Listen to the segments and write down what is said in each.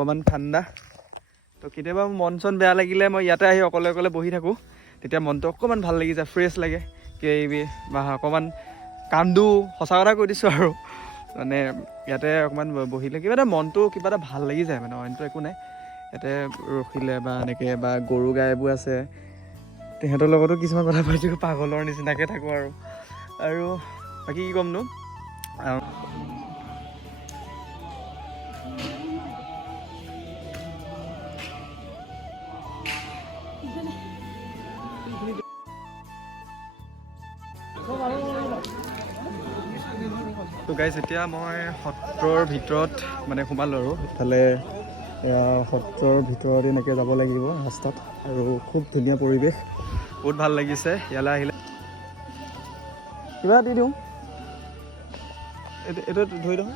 অকণমান ঠাণ্ডা। তো কেতিয়াবা মন চন বেয়া লাগিলে মই ইয়াতে আহি অকলে অকলে বহি থাকোঁ, তেতিয়া মনটো অকণমান ভাল লাগি যায়, ফ্ৰেছ লাগে বা অকণমান কান্দো, সঁচা কথা কৈ দিছোঁ আৰু মানে ইয়াতে অকণমান বহিলে কিবা এটা মনটো কিবা এটা ভাল লাগি যায় মানে, অইনটো একো নাই। ইয়াতে ৰখিলে বা এনেকৈ বা গৰু গাইবোৰ আছে, তেহেঁতৰ লগতো কিছুমান কথা পাতি পাগলৰ নিচিনাকৈ থাকোঁ আৰু বাকী কি ক'মনো। তো গাইজ এতিয়া মই সত্ৰৰ ভিতৰত মানে সোমালোঁ আৰু ইফালে সত্ৰৰ ভিতৰত এনেকৈ যাব লাগিব ৰাস্তাত, আৰু খুব ধুনীয়া পৰিৱেশ, বহুত ভাল লাগিছে ইয়ালৈ আহিলে। কিবা দি দিওঁ, এইটো ধৰি দিওঁ।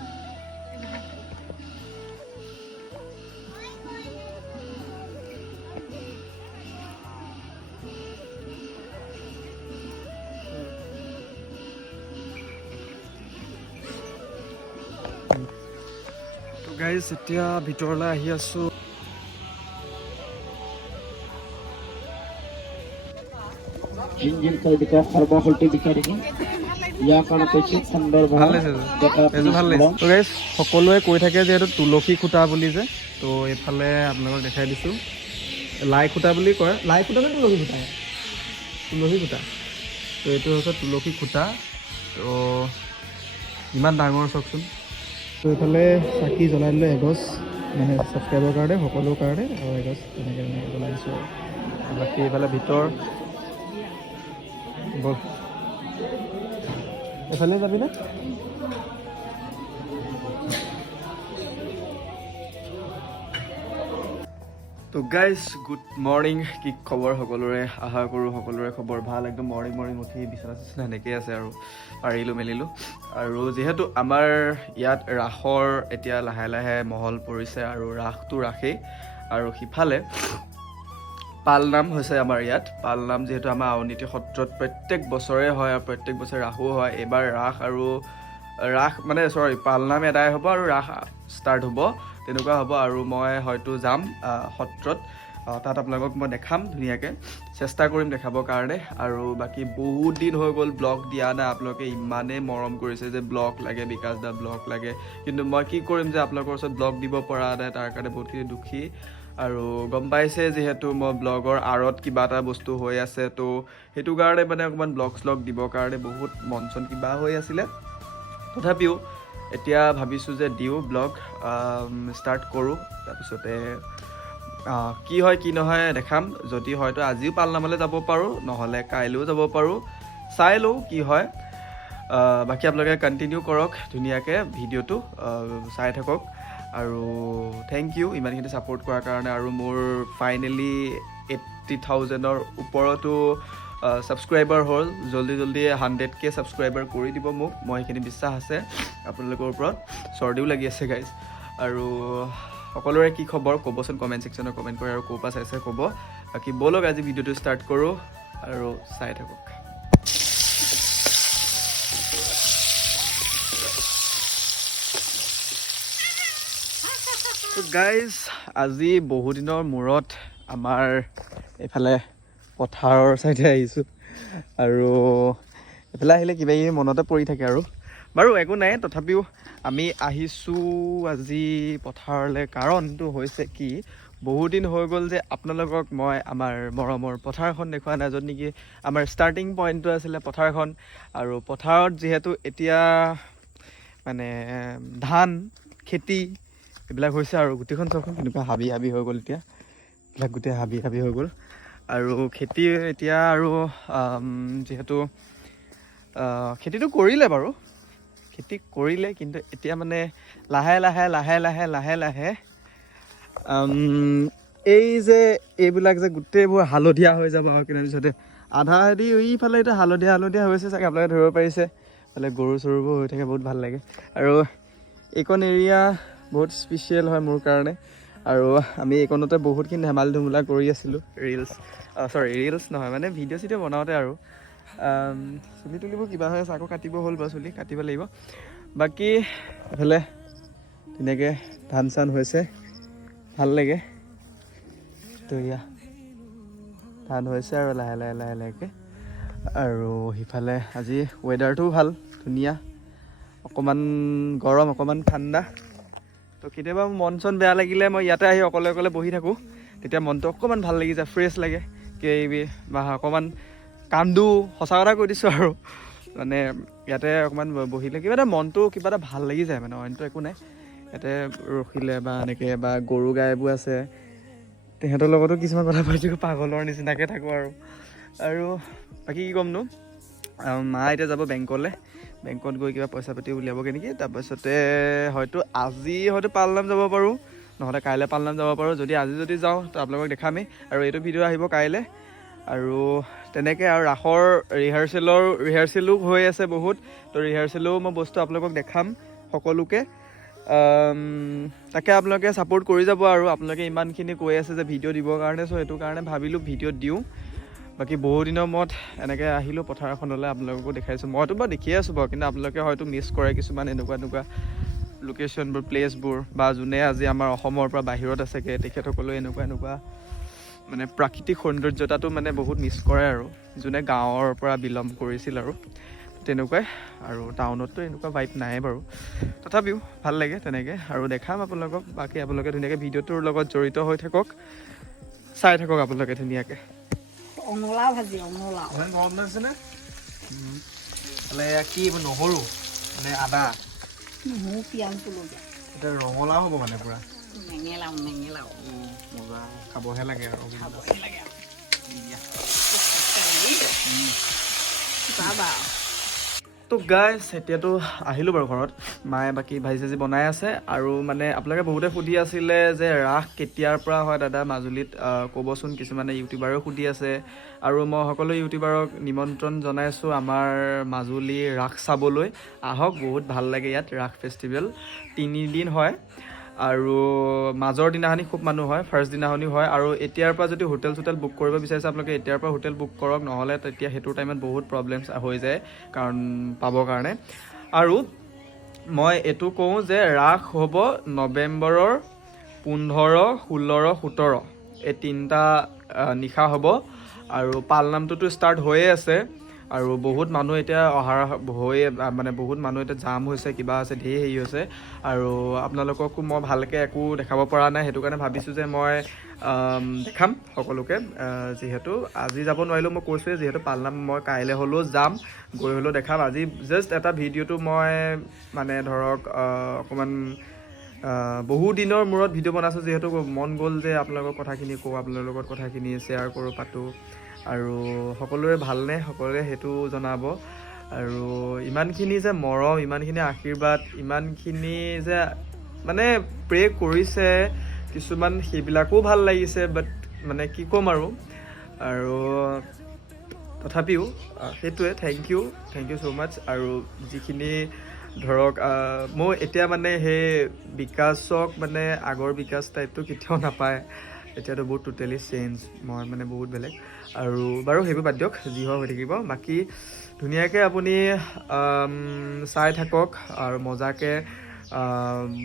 গাইজ এতিয়া ভিতৰলৈ আহি আছোঁ। সকলোৱে কৈ থাকে যিহেতু তুলসী খুঁটা বুলি যে, তো এইফালে আপোনালোকক দেখাই দিছোঁ, লাই খুঁটা বুলি কয়। লাই খুঁটা নে তুলসী খুঁটা? তুলসী খুঁটা। তো এইটো হৈছে তুলসী খুঁটা। তো ইমান ডাঙৰ চাওকচোন। তো এইফালে চাকি জ্বলাই দিলোঁ এগছ, মানে ছাবস্ক্ৰাইবৰ কাৰণে, সকলোৰ কাৰণে, আৰু এগছ তেনেকৈ জ্বলাই দিছোঁ। আৰু বাকী এইফালে ভিতৰ বল, এইফালে যাবিনে? তো গাইজ গুড মৰ্ণিং, কি খবৰ সকলোৰে? আশা কৰোঁ সকলোৰে খবৰ ভাল। একদম মৰ্ণিং উঠি বিচনা চিচনা সেনেকৈয়ে আছে আৰু পাৰিলোঁ মেলিলোঁ। আৰু যিহেতু আমাৰ ইয়াত ৰাসৰ এতিয়া লাহে লাহে মহল পৰিছে, আৰু ৰাসটো ৰাসেই, আৰু সিফালে পালনাম হৈছে আমাৰ ইয়াত। পালনাম যিহেতু আমাৰ আউনীআটী সত্ৰত প্ৰত্যেক বছৰে হয়, আৰু প্ৰত্যেক বছৰে ৰাসো হয়। এইবাৰ ৰাস মানে পালনাম এদায় হ'ব আৰু ৰাস ষ্টাৰ্ট হ'ব, তেনেকুৱা হ'ব। আৰু মই হয়তো যাম সত্ৰত, তাত আপোনালোকক মই দেখাম ধুনীয়াকৈ, চেষ্টা কৰিম দেখাবৰ কাৰণে। আৰু বাকী বহুত দিন হৈ গ'ল ব্লগ দিয়া নাই, আপোনালোকে ইমানেই মৰম কৰিছে যে ব্লগ লাগে, বিকাশ দা ব্লগ লাগে, কিন্তু মই কি কৰিম যে আপোনালোকৰ ওচৰত ব্লগ দিব পৰা নাই, তাৰ কাৰণে বহুতখিনি দুখী। আৰু গম পাইছে যিহেতু মই ব্লগৰ আঁৰত কিবা এটা বস্তু হৈ আছে, তো সেইটো কাৰণে মানে অকণমান ব্লগ দিবৰ কাৰণে বহুত মন চন কিবা হৈ আছিলে। তথাপিও এতিয়া ভাবিছোঁ যে দিওঁ ব্লগ, ষ্টাৰ্ট কৰোঁ। তাৰপিছতে কি হয় কি নহয় দেখাম। যদি হয়তো আজিও পালনামলৈ যাব পাৰোঁ, নহ'লে কাইলৈও যাব পাৰোঁ, চাই লওঁ কি হয়। বাকী আপোনালোকে কণ্টিনিউ কৰক ধুনীয়াকৈ, ভিডিঅ'টো চাই থাকক। আৰু থেংক ইউ ইমানখিনি ছাপোৰ্ট কৰাৰ কাৰণে। আৰু মোৰ ফাইনেলি 80,000ৰ ওপৰতো ছাবস্ক্ৰাইবাৰ হ'ল। জল্দি 100K ছাবস্ক্ৰাইবাৰ কৰি দিব মোক, মই সেইখিনি বিশ্বাস আছে আপোনালোকৰ ওপৰত। চৰ্দিও লাগি আছে গাইজ। আৰু সকলোৰে কি খবৰ ক'বচোন কমেণ্ট ছেকশ্যনত কমেণ্ট কৰি, আৰু ক'ৰ পৰা চাইছে ক'ব। বাকী ব'লক আজি ভিডিঅ'টো ষ্টাৰ্ট কৰোঁ, আৰু চাই থাকক। গাইজ আজি বহুদিনৰ মূৰত আমাৰ এইফালে পথাৰৰ ছাইডে আহিছোঁ, আৰু এইফালে আহিলে কিবা কিবি মনতে পৰি থাকে আৰু বাৰু একো নাই। তথাপিও আমি আহিছোঁ আজি পথাৰলৈ, কাৰণটো হৈছে কি, বহুদিন হৈ গ'ল যে আপোনালোকক মই আমাৰ মৰমৰ পথাৰখন দেখুওৱা নাই, য'ত নেকি আমাৰ ষ্টাৰ্টিং পইণ্টটো আছিলে পথাৰখন। আৰু পথাৰত যিহেতু এতিয়া মানে ধান খেতি এইবিলাক হৈছে, আৰু গোটেইখন চাওকচোন কেনেকুৱা হাবি হৈ গ'ল। এতিয়া এইবিলাক গোটেই হাবি হৈ গ'ল, আৰু খেতি এতিয়া আৰু যিহেতু খেতিটো কৰিলে বাৰু, খেতি কৰিলে, কিন্তু এতিয়া মানে লাহে লাহে এই যে এইবিলাক যে গোটেইবোৰ হালধীয়া হৈ যাব, আৰু কিনাৰ পিছতে আধা আধি ইফালে এতিয়া হালধীয়া হৈছে চাগে, আপোনালোকে ধৰিব পাৰিছে। এইফালে গৰু চৰুবোৰ হৈ থাকে, বহুত ভাল লাগে। আৰু এইকণ এৰিয়া বহুত স্পেচিয়েল হয় মোৰ কাৰণে, আৰু আমি এইকণতে বহুতখিনি ধেমালি ধুমুলা কৰি আছিলোঁ, ৰিলছ নহয় মানে ভিডিঅ' চিডিঅ' বনাওঁতে। আৰু চুলি তুলিবোৰ কিবা হৈ আছে, আকৌ কাটিব হ'ল বাৰু, চুলি কাটিব লাগিব। বাকী এইফালে ধুনীয়াকৈ ধান চান হৈছে, ভাল লাগে তো এয়া ধান হৈছে আৰু লাহে লাহেকৈ আৰু সিফালে আজি ৱেডাৰটোও ভাল ধুনীয়া অকণমান গৰম অকণমান ঠাণ্ডা তো কেতিয়াবা মন চন বেয়া লাগিলে মই ইয়াতে আহি অকলে অকলে বহি থাকোঁ তেতিয়া মনটো অকণমান ভাল লাগি যায় ফ্ৰেছ লাগে বা অকণমান কান্দো সঁচা কথা কৈ দিছোঁ আৰু মানে ইয়াতে অকণমান বহিলে কিবা এটা মনটো কিবা এটা ভাল লাগি যায় মানে অইনটো একো নাই ইয়াতে ৰখিলে বা এনেকৈ বা গৰু গাইবোৰ আছে তেহেঁতৰ লগতো কিছুমান কথা পাতি পাগলৰ নিচিনাকৈ থাকোঁ আৰু বাকী কি ক'মনো মা এতিয়া যাব বেংকত গৈ কিবা পইচা পাতি উলিয়াবগৈ নেকি তাৰপাছতে আজি হয়তো পালনাম যাব পাৰোঁ নহ'লে কাইলৈ পালনাম যাব পাৰোঁ যদি যাওঁ তো আপোনালোকক দেখামেই আৰু এইটো ভিডিঅ' আহিব কাইলৈ আৰু তেনেকৈ আৰু ৰাসৰ ৰিহাৰ্চেলো হৈ আছে বহুত তো ৰিহাৰ্চেলো মই বস্তু আপোনালোকক দেখাম সকলোকে তাকে আপোনালোকে ছাপোৰ্ট কৰি যাব আৰু আপোনালোকে ইমানখিনি কৈ আছে যে ভিডিঅ' দিবৰ কাৰণে চ' সেইটো কাৰণে ভাবিলোঁ ভিডিঅ'ত দিওঁ বাকী বহুদিনৰ মূৰত এনেকৈ আহিলোঁ পথাৰ এখনলৈ আপোনালোককো দেখাইছোঁ মইতো বাৰু দেখিয়ে আছোঁ বাৰু কিন্তু আপোনালোকে হয়তো মিছ কৰে কিছুমান এনেকুৱা লোকেশ্যনবোৰ প্লেচবোৰ বা যোনে আজি আমাৰ অসমৰ পৰা বাহিৰত আছেগৈ তেখেতসকলেও এনেকুৱা মানে প্ৰাকৃতিক সৌন্দৰ্যতাটো মানে বহুত মিছ কৰে আৰু যোনে গাঁৱৰ পৰা বিলং কৰিছিল আৰু তেনেকুৱাই আৰু টাউনততো এনেকুৱা ভাইব নাই বাৰু তথাপিও ভাল লাগে তেনেকৈ আৰু দেখাম আপোনালোকক বাকী আপোনালোকে ধুনীয়াকৈ ভিডিঅ'টোৰ লগত জড়িত হৈ থাকক চাই থাকক আপোনালোকে ধুনীয়াকৈ অঙলাও ভাজি অঙলাও গৰম লাগিছেনে কি নহৰু মানে আদা নহৰু পিঁয়াজ জলকীয়া এতিয়া ৰঙালাও হ'ব মানে পূৰা মেঙেলাও মজা খাবহে লাগে আৰু তো গাইছ এতিয়াতো আহিলোঁ বাৰু ঘৰত মায়ে বাকী ভাজি চাজি বনাই আছে আৰু মানে আপোনালোকে বহুতে সুধি আছিলে যে ৰাস কেতিয়াৰ পৰা হয় দাদা মাজুলীত ক'বচোন কিছুমানে ইউটিউবাৰেও সুধি আছে আৰু মই সকলো ইউটিউবাৰক নিমন্ত্ৰণ জনাইছোঁ আমাৰ মাজুলী ৰাস চাবলৈ আহক বহুত ভাল লাগে ইয়াত ৰাস ফেষ্টিভেল 3 দিন হয় আৰু মাজৰ দিনাখনি খুব মানুহ হয় ফাৰ্ষ্ট দিনাখনি হয় আৰু এতিয়াৰ পৰা যদি হোটেল চোটেল বুক কৰিব বিচাৰিছে আপোনালোকে এতিয়াৰ পৰা হোটেল বুক কৰক নহ'লে তেতিয়া সেইটো টাইমত বহুত প্ৰব্লেমছ হৈ যায় কাৰণ পাবৰ কাৰণে আৰু মই এইটো কওঁ যে ৰাস হ'ব নৱেম্বৰৰ 15, 16, 17 এই 3টা নিশা হ'ব আৰু পালনামটোতো ষ্টাৰ্ট হৈয়ে আছে আৰু বহুত মানুহ এতিয়া মানে বহুত মানুহ এতিয়া জাম হৈছে কিবা হৈছে ঢেৰ হেৰি হৈছে আৰু আপোনালোককো মই ভালকৈ একো দেখাব পৰা নাই সেইটো কাৰণে ভাবিছোঁ যে মই দেখাম সকলোকে যিহেতু আজি যাব নোৱাৰিলোঁ মই কৈছোঁৱে যিহেতু পালনাম মই কাইলৈ হ'লেও যাম গৈ হ'লেও দেখাম আজি জাষ্ট এটা ভিডিঅ'টো মই মানে ধৰক অকণমান বহু দিনৰ মূৰত ভিডিঅ' বনাইছোঁ যিহেতু মন গ'ল যে আপোনালোকৰ কথাখিনি কওঁ আপোনালোকৰ লগত কথাখিনি শ্বেয়াৰ কৰোঁ পাতোঁ আৰু সকলোৰে ভালনে সকলোৰে সেইটো জনাব আৰু ইমানখিনি যে মৰম ইমানখিনি আশীৰ্বাদ ইমানখিনি যে মানে প্ৰে কৰিছে কিছুমান সেইবিলাকো ভাল লাগিছে বাট মানে কি ক'ম আৰু তথাপিও সেইটোৱে থেংক ইউ ছ' মাছ আৰু যিখিনি ধৰক মই এতিয়া মানে সেই বিকাশক মানে আগৰ বিকাশ টাইপটো কেতিয়াও নাপায় এতিয়াতো বহুত টোটেলি চেঞ্জ মই মানে বহুত বেলেগ আৰু বাৰু সেইবোৰ বাদ দিয়ক যি হয় হৈ থাকিব বাকী ধুনীয়াকৈ আপুনি চাই থাকক আৰু মজাকৈ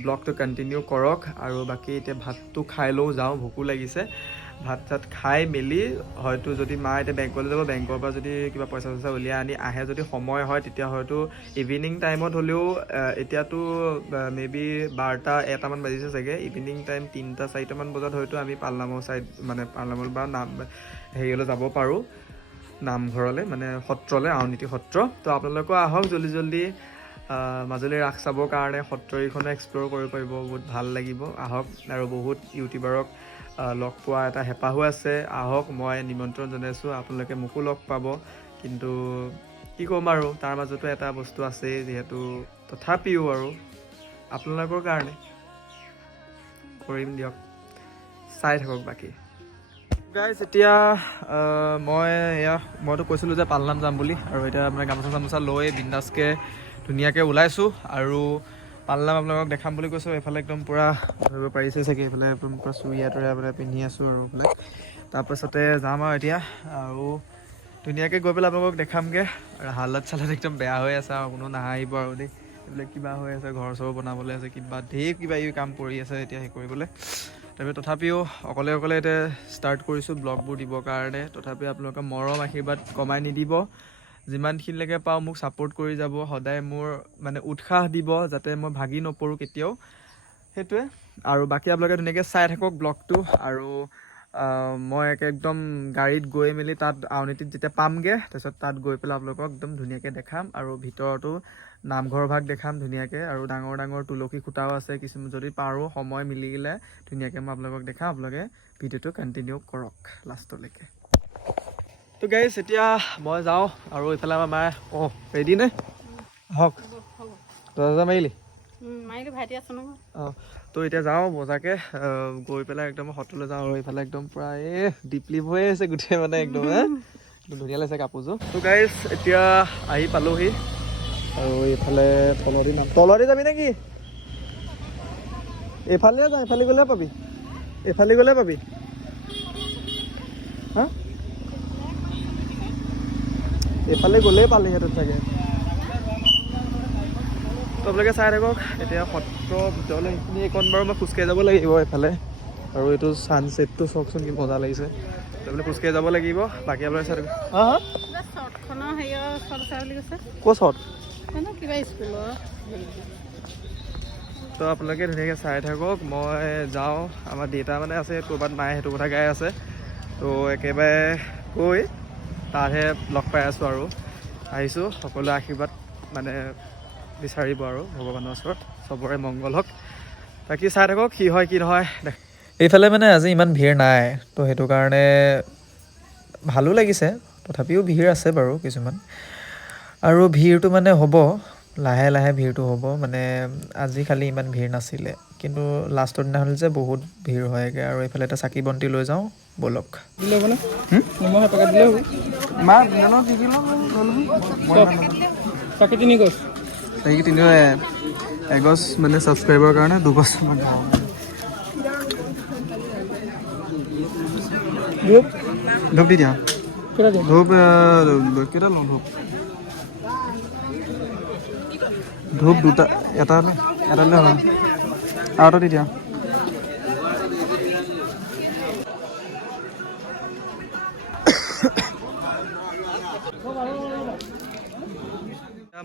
ব্লগটো কণ্টিনিউ কৰক আৰু বাকী এতিয়া ভাতটো খাই লওঁ যাওঁ ভোকো লাগিছে ভাত চাত খাই মেলি হয়তো যদি মা এতিয়া বেংকলৈ যাব বেংকৰ পৰা যদি কিবা পইচা চইচা উলিয়াই আনি আহে যদি সময় হয় তেতিয়া হয়তো ইভিনিং টাইমত হ'লেও এতিয়াতো মেবি 12-1 বাজিছে চাগে ইভিনিং টাইম 3-4 বজাত হয়তো আমি পালনামৰ বা হেৰিলৈ যাব পাৰোঁ নামঘৰলৈ মানে সত্ৰলৈ আউনীআটী সত্ৰ তো আপোনালোকেও আহক জল্দি মাজুলীৰ ৰাস চাবৰ কাৰণে সত্ৰকেইখনো এক্সপ্ল'ৰ কৰিব পাৰিব বহুত ভাল লাগিব আহক আৰু বহুত ইউটিউবাৰক লগ পোৱা এটা হেঁপাহো আছে আহক মই নিমন্ত্ৰণ জনাইছোঁ আপোনালোকে মোকো লগ পাব কিন্তু কি ক'ম আৰু তাৰ মাজতো এটা বস্তু আছেই যিহেতু তথাপিও আৰু আপোনালোকৰ কাৰণে কৰিম দিয়ক চাই থাকক বাকী গাইজ এতিয়া মইতো কৈছিলোঁ যে পালনাম যাম বুলি আৰু এতিয়া মানে গামোচা লৈ বিন্দাছকৈ ধুনীয়াকৈ ওলাইছোঁ আৰু পালনাম আপোনালোকক দেখাম বুলি কৈছোঁ এইফালে একদম পূৰা ধৰিব পাৰিছে চাগে এইফালে একদম পূৰা চুৰিয়া তুৰিয়া মানে পিন্ধি আছোঁ আৰু এইফালে তাৰপাছতে যাম আৰু এতিয়া আৰু ধুনীয়াকৈ গৈ পেলাই আপোনালোকক দেখামগৈ আৰু হালত একদম বেয়া হৈ আছে আৰু কোনো নাহাহিব আৰু দেই এইবিলাক কিবা হৈ আছে ঘৰ চৰ বনাবলৈ আছে কিবা ঢেৰ কিবা কাম কৰি আছে এতিয়া সেই কৰিবলৈ তাৰপিছত তথাপিও অকলে অকলে এতিয়া ষ্টাৰ্ট কৰিছোঁ ব্লগবোৰ দিবৰ কাৰণে। তথাপি আপোনালোকে মৰম আশীৰ্বাদ কমাই নিদিব, যিমানখিনিলৈকে পাওঁ মোক ছাপোৰ্ট কৰি যাব, সদায় মোৰ মানে উৎসাহ দিব যাতে মই ভাগি নপৰোঁ কেতিয়াও, সেইটোৱে। আৰু বাকী আপোনালোকে ধুনীয়াকৈ চাই থাকক ব্লগটো। আৰু মই একদম গাড়ীত গৈ মেলি তাত আউনীআটীত যেতিয়া পামগৈ, তাৰপিছত তাত গৈ পেলাই আপোনালোকক একদম ধুনীয়াকৈ দেখাম। আৰু ভিতৰতো নামঘৰ ভাগ দেখাম ধুনীয়াকৈ, আৰু ডাঙৰ ডাঙৰ তুলসী খুঁটাও আছে কিছুমান, যদি পাৰোঁ সময় মিলিলে ধুনীয়াকৈ মই আপোনালোকক দেখাম। আপোনালোকে ভিডিঅ'টো কণ্টিনিউ কৰক লাষ্টলৈকে। তো গাইজ এতিয়া মই যাওঁ, আৰু এইফালে আমাৰ মায়ে ৰেডি নে হওক দৰ্জা মাৰিলি ভাইটি আছে নহয়। তো এতিয়া যাওঁ মজাকৈ গৈ পেলাই একদম সত্ৰলৈ যাওঁ। আৰু এইফালে একদম পূৰা ডিপলিপ হৈ আছে গোটেই মানে একদম ধুনীয়া লাগিছে কাপোৰযোৰ। তো গাইজ এতিয়া আহি পালোহি, আৰু এইফালে তলদি যাবি নেকি? এইফালে যাওঁ, এইফালে গ'লে পাবি, এইফালে গ'লে পাবি। হা এইফালে গ'লেই পালিহেঁতেন চাগে। আপোনালোকে চাই থাকক। এতিয়া সত্ৰ ভিতৰলৈ সেইখিনি এইকণ বাৰু মই খোজকাঢ়ি যাব লাগিব এইফালে। আৰু এইটো ছানছেটটো চাওকচোন কি মজা লাগিছে, তাৰমানে খোজকাঢ়ি যাব লাগিব। বাকী আপোনালোকে চাই থাকক। ক'ত শ্বৰ্ট? তো আপোনালোকে ধুনীয়াকৈ চাই থাকক। মই যাওঁ, আমাৰ দেউতা মানে আছে ক'ৰবাত, মায়ে সেইটো কথা গাই আছে। তো একেবাৰে গৈ তাতহে লগ পাই আছোঁ, আৰু আহিছোঁ। সকলোৱে আশীৰ্বাদ মানে বিচাৰিব আৰু ভগৱানৰ ওচৰত চবৰে মংগল হওক। বাকী চাই থাকক কি হয় কি নহয়। এইফালে মানে আজি ইমান ভিৰ নাই, তো সেইটো কাৰণে ভালো লাগিছে। তথাপিও ভিৰ আছে বাৰু কিছুমান, আৰু ভিৰটো মানে হ'ব লাহে লাহে, ভিৰটো হ'ব মানে। আজি খালি ইমান ভিৰ নাছিলে, কিন্তু লাষ্টৰ দিনাখন যে বহুত ভিৰ হয়গৈ। আৰু এইফালে এটা চাকি বন্তি লৈ যাওঁ ব'লক। চাকি তিনি এগছ মানে ছাবস্ক্ৰাইবাৰ কাৰণে 2 গছ ধূপ দি দিয়া। ধূপ কেইটা লওঁ? ধূপ দুটা, এটা লৈ হয়, আৰু এটা দি দিয়া।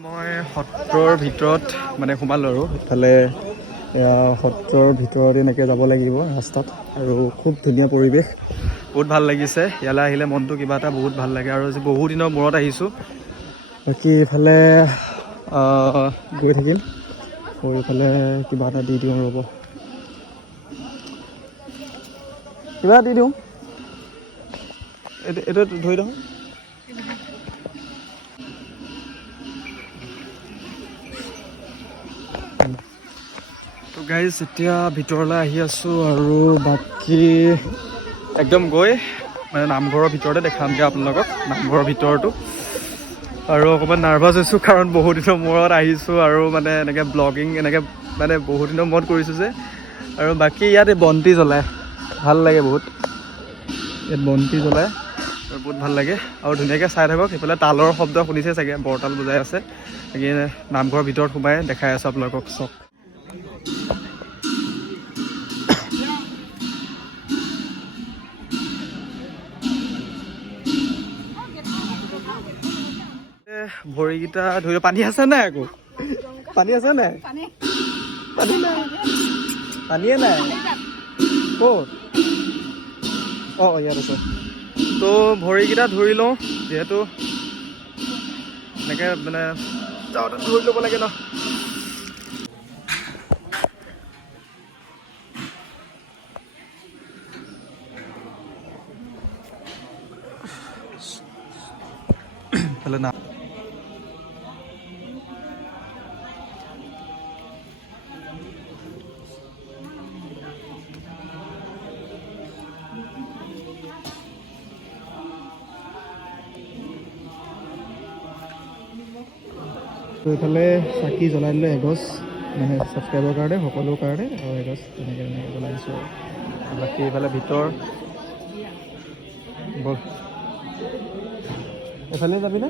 মই সত্ৰৰ ভিতৰত মানে সোমালোঁ, আৰু ইফালে সত্ৰৰ ভিতৰত এনেকৈ যাব লাগিব ৰাস্তাত। আৰু খুব ধুনীয়া পৰিৱেশ, বহুত ভাল লাগিছে। ইয়ালৈ আহিলে মনটো কিবা এটা বহুত ভাল লাগে, আৰু আজি বহু দিনৰ মূৰত আহিছোঁ। বাকী এইফালে গৈ থাকিম, গৈ এইফালে কিবা এটা দি দিওঁ, ৰ'ব কিবা দি দিওঁ। এইটো ধৰি দিওঁ। তো গাইজ এতিয়া ভিতৰলৈ আহি আছোঁ, আৰু বাকী একদম গৈ মানে নামঘৰৰ ভিতৰতে দেখামগৈ আপোনালোকক, নামঘৰৰ ভিতৰতো। আৰু অকণমান নাৰ্ভাছ হৈছোঁ, কাৰণ বহুত দিনৰ মূৰত আহিছোঁ, আৰু মানে এনেকৈ ব্লগিং এনেকৈ মানে বহুত দিনৰ মূৰত কৰিছোঁ যে। আৰু বাকী ইয়াত এই বন্তি জ্বলায়, ভাল লাগে বহুত। ইয়াত বন্তি জ্বলায় আৰু বহুত ভাল লাগে। আৰু ধুনীয়াকৈ চাই থাকক, সেইফালে তালৰ শব্দ শুনিছে চাগে, বৰতাল বজাই আছে। বাকী নামঘৰৰ ভিতৰত সোমাই দেখাই আছোঁ আপোনালোকক চব। ভৰিকেইটা ধৰি পানী আছে নাই? আকৌ পানী আছে নাই? পানী নাই, পানীয়ে নাই। ক'ত? ইয়াত আছে। তো ভৰিকেইটা ধৰি লওঁ, যিহেতু এনেকৈ মানে যাওঁতে ধৰি ল'ব লাগে ন। না তো এইফালে চাকি জ্বলাই দিলোঁ এগছ, মানে ছাবস্ক্ৰাইবৰ কাৰণে, সকলোৰ কাৰণে, আৰু এগছ তেনেকৈ জ্বলাই দিছোঁ। আৰু বাকী এইফালে ভিতৰ বল, এইফালে যাবিনে?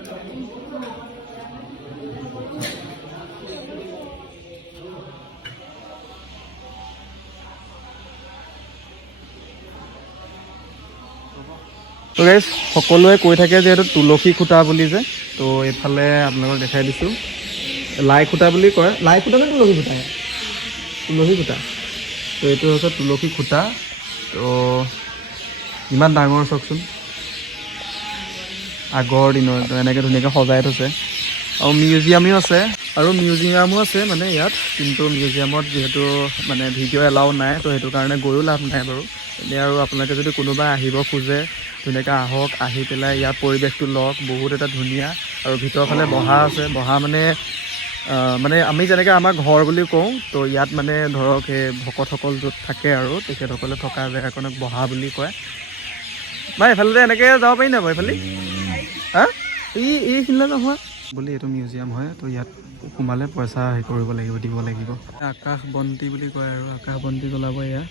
তো গাইজ সকলোৱে কৈ থাকে যিহেতু তুলসী খুঁটা বুলি যে, তো এইফালে আপোনালোকক দেখাই দিছোঁ লাই খুঁটা বুলি কয়। লাই খুঁটা নে তুলসী খুঁটা? তুলসী খুঁটা। তো এইটো হৈছে তুলসী খুঁটা। তো ইমান ডাঙৰ চাওকচোন, আগৰ দিনৰ এনেকৈ ধুনীয়াকৈ সজাই থৈছে। আৰু মিউজিয়ামো আছে মানে ইয়াত, কিন্তু মিউজিয়ামত যিহেতু মানে ভিডিঅ' এলাউ নাই, তো সেইটো কাৰণে গৈও লাভ নাই বাৰু। এনেই আৰু আপোনালোকে যদি কোনোবা আহিব খোজে ধুনীয়াকৈ আহক, আহি পেলাই ইয়াৰ পৰিৱেশটো লওক, বহুত এটা ধুনীয়া। আৰু ভিতৰৰ ফালে বহা আছে, বহা মানে আমি যেনেকৈ আমাৰ ঘৰ বুলি কওঁ, তো ইয়াত মানে ধৰক সেই ভকতসকল য'ত থাকে আৰু তেখেতসকলে থকা জেগাখনক বহা বুলি কয়। বা এইফালে এনেকৈ যাব পাৰি নাই বাৰু এইফালে? হা এইখিনিলৈ নহয় বুলি এইটো মিউজিয়াম হয়। তো ইয়াত সোমালে পইচা কৰিব লাগিব, দিব লাগিব। আকাশ বন্তি বুলি কয় আৰু আকাশ বন্তি জ্বলাব ইয়াত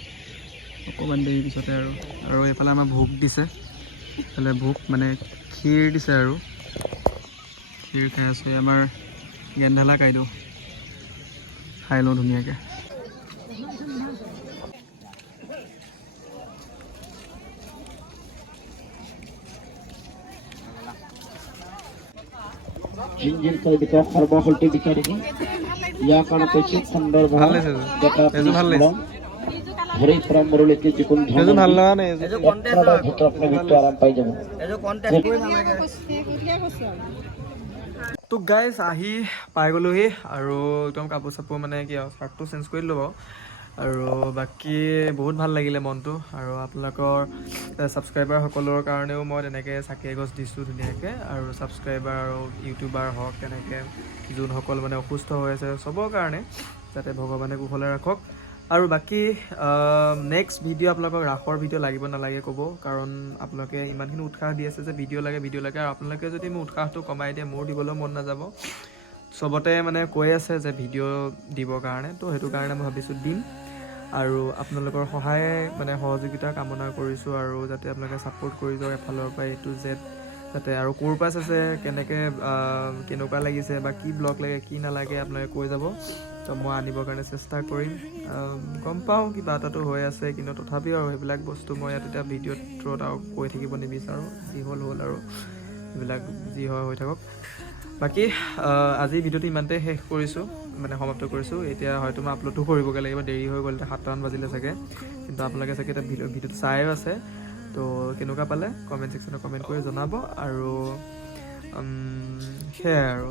অকণমান দেৰি পিছতে। আৰু এইফালে আমাৰ ভোগ দিছে, এইফালে ভোগ মানে ক্ষীৰ দিছে আৰু ক্ষীৰ খাই আছোঁ। আমাৰ গেন্ধালা কাইদেউ খাই লওঁ ধুনীয়াকৈ। इंजिन का दिखा खरबा हल्टी बिचारी या कारण पैसे खंडर ভাল লাগিছে এইযোৰ ভাল লাগিছে। हरे परम मुरली के जिकुन এইযোৰ ভাল লগা নাই, भीतर अपने भीतर आराम पाई जाबो। তো গাইজ আহি পাই গ'লোহি আৰু একদম কাপোৰ চাপোৰ মানে কি আৰু চাৰ্টটো চেঞ্জ কৰি দিলোঁ বাৰু। আৰু বাকী বহুত ভাল লাগিলে মনটো। আৰু আপোনালোকৰ ছাবস্ক্ৰাইবাৰসকলৰ কাৰণেও মই তেনেকৈ চাকি এগছ দিছোঁ ধুনীয়াকৈ। আৰু ছাবস্ক্ৰাইবাৰ আৰু ইউটিউবাৰ হওক, তেনেকৈ যোনসকল মানে অসুস্থ হৈ আছে চবৰ কাৰণে যাতে ভগৱানে কুশলে ৰাখক। আৰু বাকী নেক্সট ভিডিঅ' আপোনালোকক ৰাসৰ ভিডিঅ' লাগিব নালাগে ক'ব, কাৰণ আপোনালোকে ইমানখিনি উৎসাহ দি আছে যে ভিডিঅ' লাগে। আৰু আপোনালোকে যদি মোৰ উৎসাহটো কমাই দিয়ে, মোৰ দিবলৈ মন নাযাব। চবতে মানে কৈ আছে যে ভিডিঅ' দিবৰ কাৰণে, তো সেইটো কাৰণে মই ভাবিছোঁ দিম। আৰু আপোনালোকৰ সহায় মানে সহযোগিতা কামনা কৰিছোঁ, আৰু যাতে আপোনালোকে ছাপোৰ্ট কৰি যাওক এফালৰ পৰা A to Z, যাতে আৰু ক'ৰ পৰা চাইছে, কেনেকুৱা লাগিছে বা কি ব্লগ লাগে কি নালাগে আপোনালোকে কৈ যাব। তো মই আনিবৰ কাৰণে চেষ্টা কৰিম। গম পাওঁ কিবা এটাতো হৈ আছে, কিন্তু তথাপিও আৰু সেইবিলাক বস্তু মই ইয়াত এতিয়া ভিডিঅ'ৰ থ্ৰুত আৰু কৈ থাকিব নিবিচাৰোঁ। যি হ'ল আৰু সেইবিলাক যি হয় হৈ থাকক। বাকী আজি ভিডিঅ'টো ইমানতে শেষ কৰিছোঁ, মানে সমাপ্ত কৰিছোঁ। এতিয়া হয়তো মই আপলোডো কৰিবগৈ লাগিব, দেৰি হৈ গ'ল, এতিয়া 7টামান বাজিলে চাগে। কিন্তু আপোনালোকে চাগে এতিয়া ভিডিঅ'টো চাইও আছে, তো কেনেকুৱা পালে কমেণ্ট ছেকশ্যনত কমেণ্ট কৰি জনাব। আৰু সেয়াই আৰু